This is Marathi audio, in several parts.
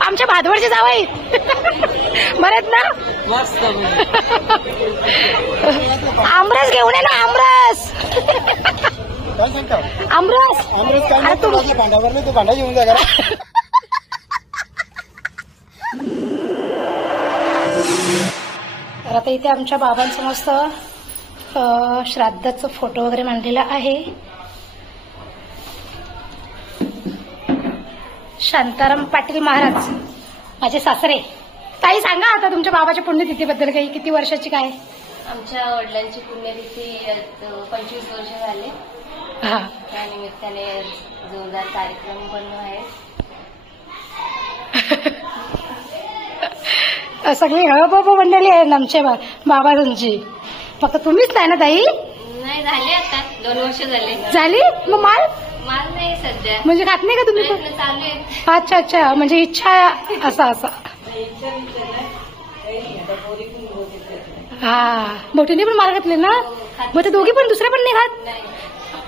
आमच्या भादवडचे जावई बरेच ना. आमरस घेऊन ये ना. आमरस आमरस आमरस तू भांड्यावर नाही. तू भांडा घेऊन जा. तर आता इथे आमच्या बाबांचं मस्त श्राद्धाचं फोटो वगैरे मांडलेला आहे. शांताराम पाटील महाराज माझे सासरे. ताई सांगा आता तुमच्या बाबाच्या पुण्यतिथीबद्दल काही. किती वर्षाची काय? आमच्या वडिलांची पुण्यतिथी 25 वर्ष झाले. हा, त्या निमित्ताने जोरदार कार्यक्रम पण आहे. सगळी हळपप मंडळी आहे आमच्या बाबांची. फक्त तुम्हीच नाही ना ताई? नाही, झाले आता 2 वर्ष झाली. मग माल नाही सध्या. म्हणजे खात नाही का तुम्ही? चालू आहे. अच्छा अच्छा, म्हणजे इच्छा असा. हा, मोठीने पण माल घातले ना. मग ते दोघी पण दुसऱ्या पण नाही खात.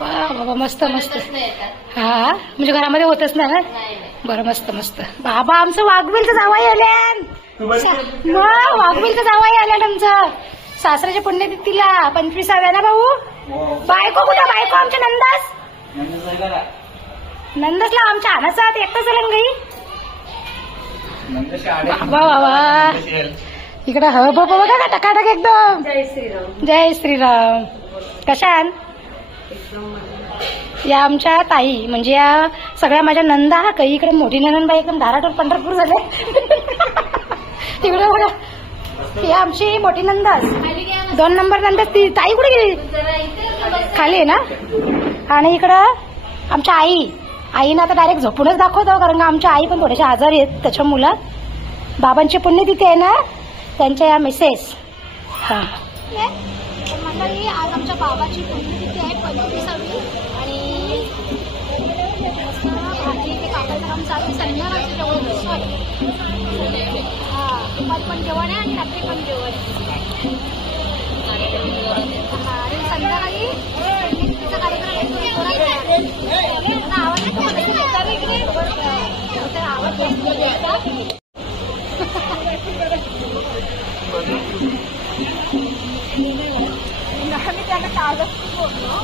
बाबा मस्त मस्त. हा, म्हणजे घरामध्ये होतच ना. बरं, मस्त मस्त. बाबा आमचं वाघवेलचं जावाई आल्यान. मग वाघवेलचं जावाई आल्यान आमचं सासऱ्याच्या पुण्यतिथीला 25व्या ना भाऊ. बायको कुठं? बायको आमच्या नंदसला आमच्या आणाचा एकटाच झाला गाई. बाबा बाबा इकडे ह बाबा बघा का टकाटक एकदम. जय श्रीराम. जय श्रीराम. कशान? या आमच्या ताई म्हणजे या सगळ्या माझ्या नंदा. काही इकडे मोठी नंदबाई एकदम धाराटोर पंढरपूर झाले. तिकडे बघा ही आमची मोठी नंदास. 2 नंबर नंदास. ती ताई कुठे गेली? खाली आहे ना. आणि इकडं आमच्या आईनं आता डायरेक्ट झोपूनच दाखवतो, कारण का आमच्या आई पण थोड्याशा आजारी आहेत त्याच्या मुलं. बाबांची पुण्यतिथी आहे ना, त्यांच्या या मिसेस. हा मंडळी, आज आमच्या बाबाची पुण्यतिथी आहे 25वी. आणि काकाचं काम चालू. संध्याकाळचं जेवण दुपारी पण जेवण आहे आणि रात्री पण जेवण आहे. आणि संध्याकाळी कार्यक्रम आम्ही त्यांना कागद बोललो.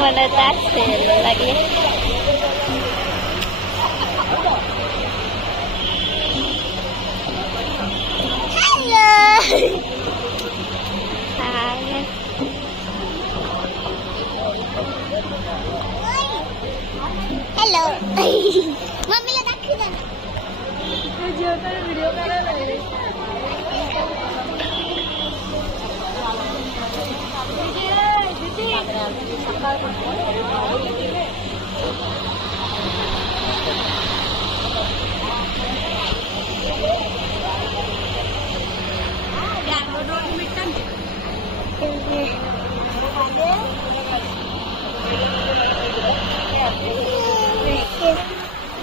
मला तास लागले. हॅलो. मम्मीला दाखव ना. व्हिडिओ करायला लागले.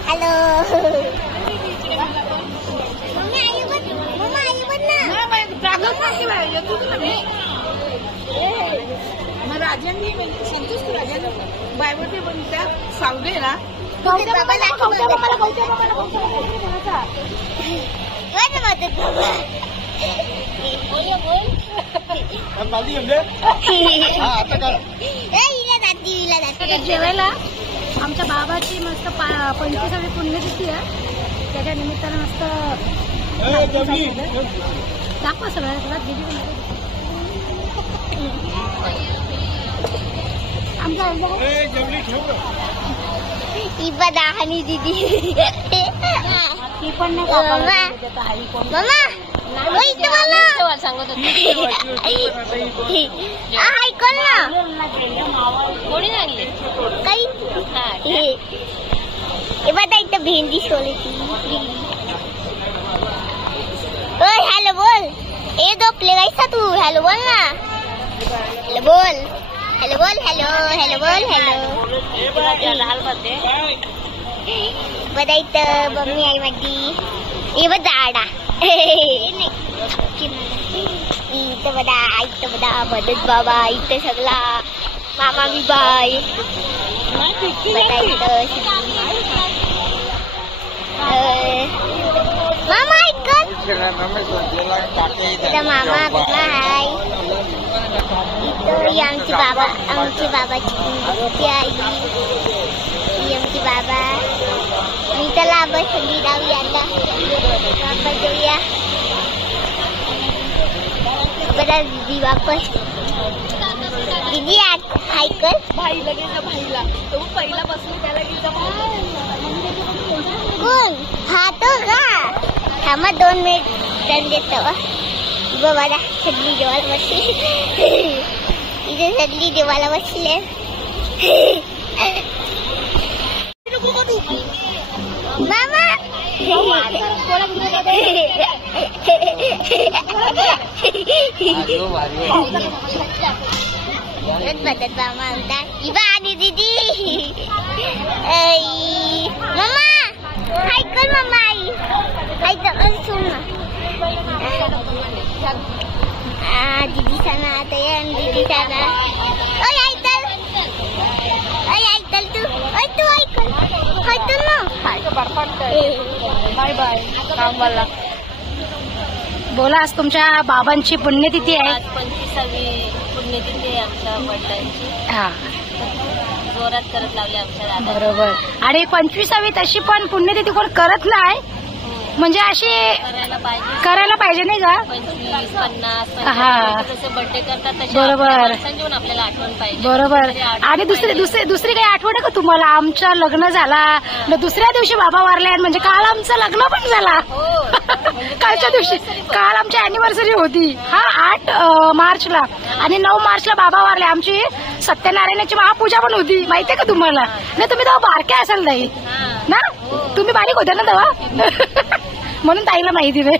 हॅलो. मम्मी आई बन ना. राजांनी संतोष राजांनी बायबल बनता सांगले ना. जेवायला आमच्या बाबाची मस्त 25वी पुण्यतिथी आहे. त्याच्या निमित्तानं मस्त दाखवा सगळ्या. आणि दीदी ती पण नाही सांगत ऐकल ना. कोणी लागले काही भेंडी सोली थी। ओए हेलो बोल, ये दो प्ले कैसा तू हेलो बोल ना, हेलो बोल, हेलो बोल, हेलो हेलो बोल, हेलो बधाई तर मम्मी आई माझी ये बदाडा इथं बदा इथं बदा मदत बाबा इथं सगळा मामा मी बाय बधाई तर मामा ऐकत मामा बिमा हाय इथं आमची बाबाची मूर्ती आहे आमची बाबा मी त्याला बसली जाऊया आता बाबा जाऊया बघा दीदी वापस दीदी ऐकल भाईला गेला भाईला तो पहिला बसलो त्याला गेला कोण हा तो का थांबा 2 मिनिट टन देतो बाबा सगळी देवाला बसली इथे सगळी देवाला बसले मामा बदत मामा इबा आणि दीदी मम्मा ऐकल मम्मा आई सुन ना दीदी sana आता दीदी sana ओय ऐकल तू ऐकल ना बाय बाय कामवाला बोला आज तुमच्या बाबांची पुण्यतिथी आहे. आज 25वी पुण्यतिथी आहे आमच्या वडिलांची. हा जोरात करत लावले आमच्या दादा. बरोबर. आणि 25वी तशी पण पुण्यतिथी कोण करत नाही म्हणजे अशी करायला पाहिजे नाही का. 25, 50 हा जसे बर्थडे करतात तसे बरोबर घेऊन आपल्याला आठवण पाहिजे. बरोबर. आणि दुसरी काही आठवण आहे का तुम्हाला. आमचं लग्न झाला दुसऱ्या दिवशी बाबा वारले म्हणजे काल आमचं लग्न पण झाला. कालच्या दिवशी काल आमची अॅनिव्हर्सरी होती. हा 8 मार्चला आणि 9 मार्चला बाबा वारले. आमची सत्यनारायणाची महापूजा पण होती माहितीये का तुम्हाला. नाही तुम्ही तेव्हा बारक्या असाल ताई ना. तुम्ही बारीक होत्या ना तेव्हा म्हणून ताईला माहिती नाही.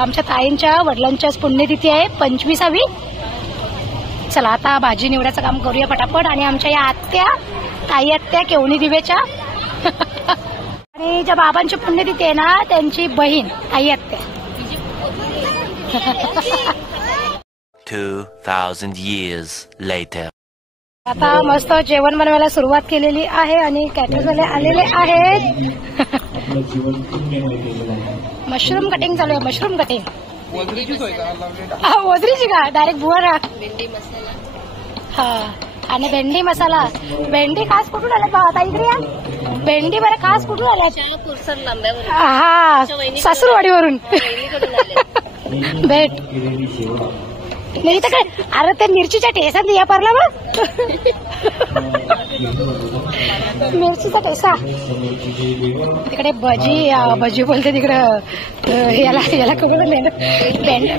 आमच्या ताईंच्या वडिलांच्याच पुण्यतिथी आहे 25वी. चला आता भाजी निवडायचं काम करूया पटापट. आणि आमच्या या आत्या ताई आत्या केवणी दिवेच्या आणि ज्या बाबांची पुण्यतिथी आहे ना त्यांची बहीण ताई आत्या. 2000 years later. आता मस्त जेवण बनवायला सुरुवात केलेली आहे आणि कॅटरवाले आलेले आहेत. मशरूम कटिंग चालू आहे. मशरूम कटिंग ओझरीची का डायरेक्ट बुवा. भेंडी मसाला हा आणि भेंडी मसाला. भेंडी खास कुठून आल्या आता इकडे या. भेंडी बरं खास कुठून आल्या. कुरसर लांब्यावर हा सासूरवाडीवरून भेट नाही तर काय. अरे ते मिरचीच्या ठेसात या परला बघ. मिरचीचा ठेसा तिकडे भजी बोलते तिकडं. याला कबूल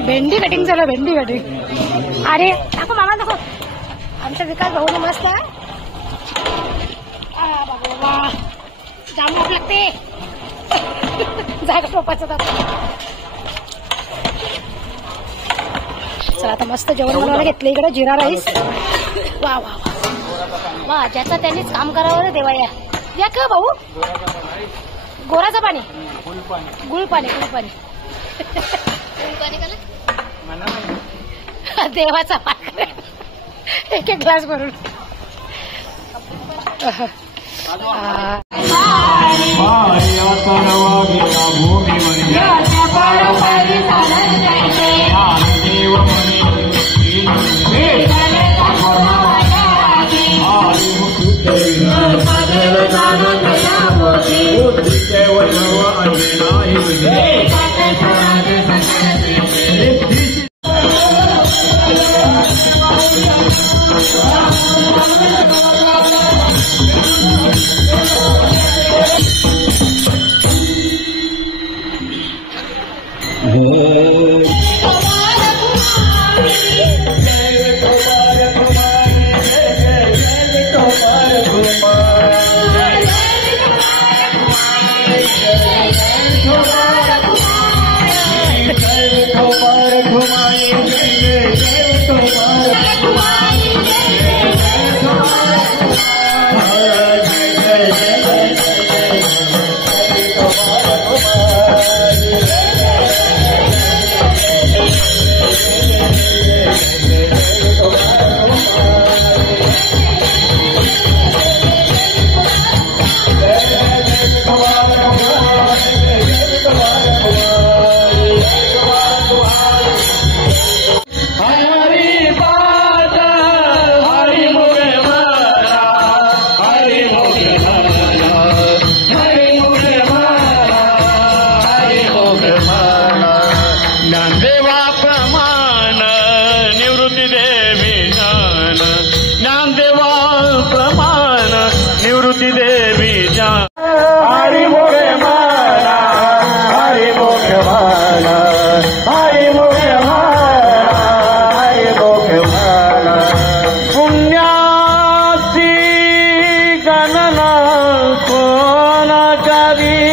भेंडी कटिंग झालं. भेंडी कटिंग. अरे दाखव मामा दाखव. आमचा विकास भाऊ मस्त बाबा जाम भूक लागते. जागा टोपाचं चला आता मस्त जेवण बनवायला घेतलं. इकडे जिरा राईस. वा वा वा ज्याचा त्यांनीच काम करावं देवा. या का भाऊ. गोराचं पाणी गुळ पाणी देवाचा पाणी एक ग्लास भरून. कोण करी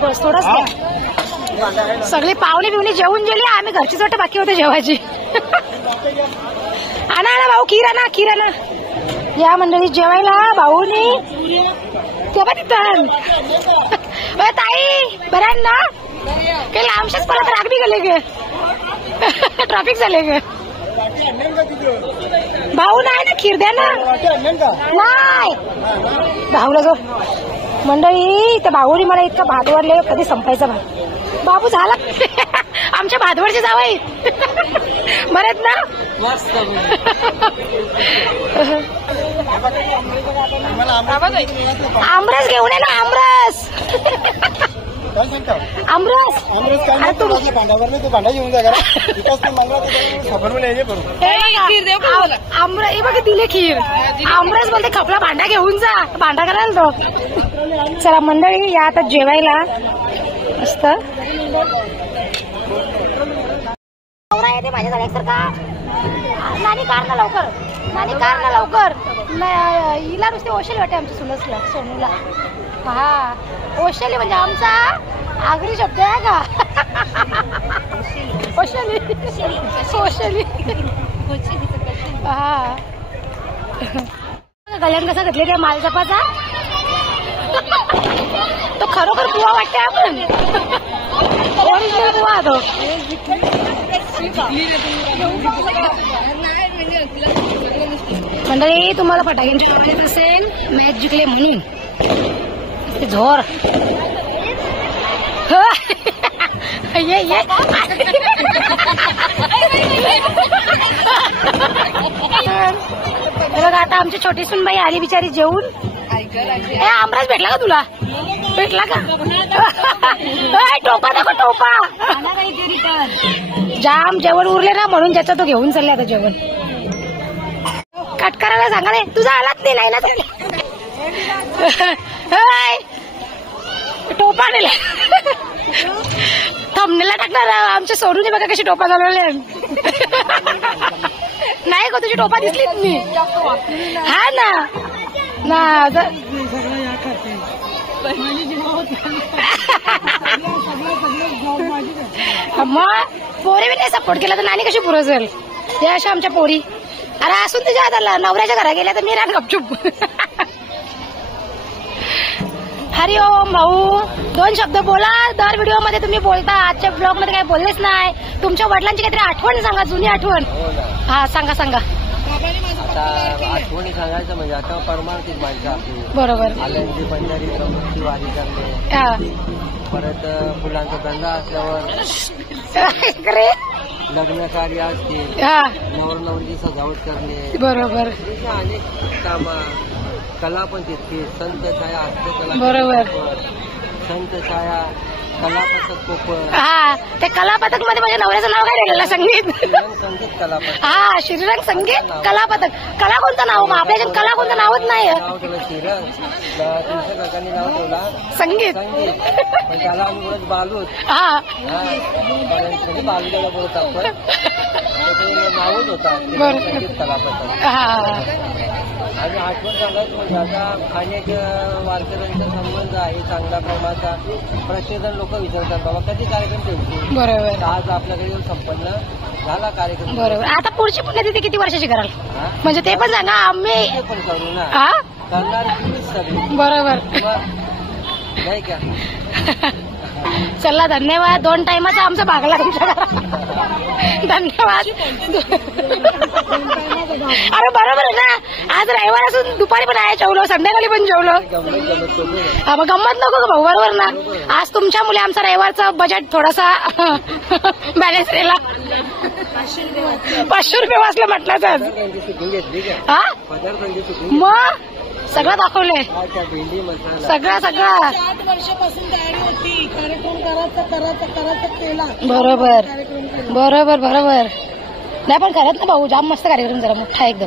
बस थोडंच द्या. सगळे पाहुणे बिवणे जेवून गेले, आम्ही घरचीच वाटत बाकी होते जेवायची. आणा ना भाऊ, खीर आणा. या मंडळी जेवायला भाऊनी तेव्हा तिथं ताई बरं ना काही लांबशाच परत राग बी गेले गे. ट्रॅफिक झाले गे. भाऊ नाही ना, खीर द्या ना. नाही भाऊला जो मंडळी त्या भाऊनी मला इतका भात वाढले, कधी संपायचा भात. बाबू झाला आमच्या भातवडचे जावई बरेच ना. आमरस घेऊन ये ना, आमरस. भांडा घेऊन जा आमरस बघ दिले खीर. आमरस बोलते खपला भांडा घेऊन जा, भांडा करायला तो. चला मंडळी या आता जेवायला. मस्त येते माझ्या झाल्यासारखा. नानी कार ना लवकर. हिला नुसते ओशेली वाटते आमच्या सुनसला, सोनूला. हा ओशेली म्हणजे आमचा आगरी शब्द आहे का. ओशेली. हा गल्यान कसा घातले त्या मालजपाचा. तो खरोखर बुवा वाटते आपण. ओरिजिनल बुवा तो. मंडळी तुम्हाला फटाक्यांची आवडत असेल, मॅच जिंकले म्हणून ते झोर. ये बघा आता आमची छोटी सुनबाई आली बिचारी जेवून. आमराज भेटला का तुला? भेटला का? टोपा दाखव टोपा. जाम जेवण उरले ना म्हणून ज्याचा तो घेऊन चालले आता जेवण. कट करायला सांगा रे, तुझा आलाच नाही ना. टोपा नेला थंबनेला टाकणार. आमच्या सोडून बघा कशी टोपा घालवले. नाही का तुझी टोपा दिसलीच मी. हा ना मग पोरी बी नाही सपोर्ट केला तर नानी कशी पुरवल. हे अशा आमच्या पोरी. अरे असून तुझ्या हाताला नवऱ्याच्या घरा गेल्या तर मी रान गपचूप. हरिओम भाऊ, 2 शब्द बोला. दर व्हिडिओ मध्ये तुम्ही बोलता, आजच्या ब्लॉग मध्ये काही बोललेच नाही. तुमच्या वडिलांची काहीतरी आठवण सांगा, जुनी आठवण. हा सांगा. आठवणी सांगायचं म्हणजे आता परमार्थिक माणसं आपली. बरोबर. आल्यांची पंढरी प्रमुखची वारी करणे. परत फुलांचा धंदा असल्यावर लग्न कार्य असतील, नवरनवरीची सजावट करणे. बरोबर. अनेक कामा. कला पण तितकी. संत छाया हस्तकला. बरोबर. संत छाया कलापथक कोकण, हा ते कलापथक मध्ये माझ्या नवऱ्याचं नाव काय लिहिलेलं संगीत. श्रीरंग संगीत कलापथक हा श्रीरंग संगीत कलापथक. कला कोणतं नाव मग आपल्या कला कोणतं नावच नाही नाव ठेवलं श्रीरंग. तुमच्या काकांनी नाव ठेवला संगीत. संगीत, पण त्याला आम्ही बोलत बालूच. हा म्हणजे बालूला बोलत आपण, त्याचं नावच होता बरं. संगीत कलापथक. हा आणि आठवण सांगायचं म्हणजे आता अनेक वारकऱ्यांचा संबंध आहे चांगल्या प्रमाणाचा. प्रत्येक जण लोक विचारतात बाबा कधी कार्यक्रम ठेवतो. बरोबर आज आपल्याकडे संपन्न झाला कार्यक्रम. बरोबर. आता पुढची पुण्यतिथी किती वर्षाची कराल हा? म्हणजे ते पण सांगा आम्ही. ते पण करू ना, हा करणार तुम्हीच सगळे. बरोबर. मग नाही का. चला धन्यवाद. 2 टाइमाचा आमचा भागला तुमच्या घरात. धन्यवाद. अरे बरोबर आहे ना. आज रविवार असून दुपारी पण आहे जेवलो, संध्याकाळी पण जेवलो. हा मग गंमत नको का भाऊ. बरोबर ना. आज तुमच्या मुले आमचा रविवारचं बजेट थोडासा बॅलन्स केला. 500 रुपये वाचलं म्हटलं आज. शिकून घेतली का हा पदार्थांची शिकून मग सगळं दाखवलंय. भेंडी मसाला सगळं 8 वर्षापासून तयारी होती. कार्यक्रम करायचा केला. बरोबर. नाही पण करत ना भाऊ जाम मस्त कार्यक्रम, जरा मोठा एकदम.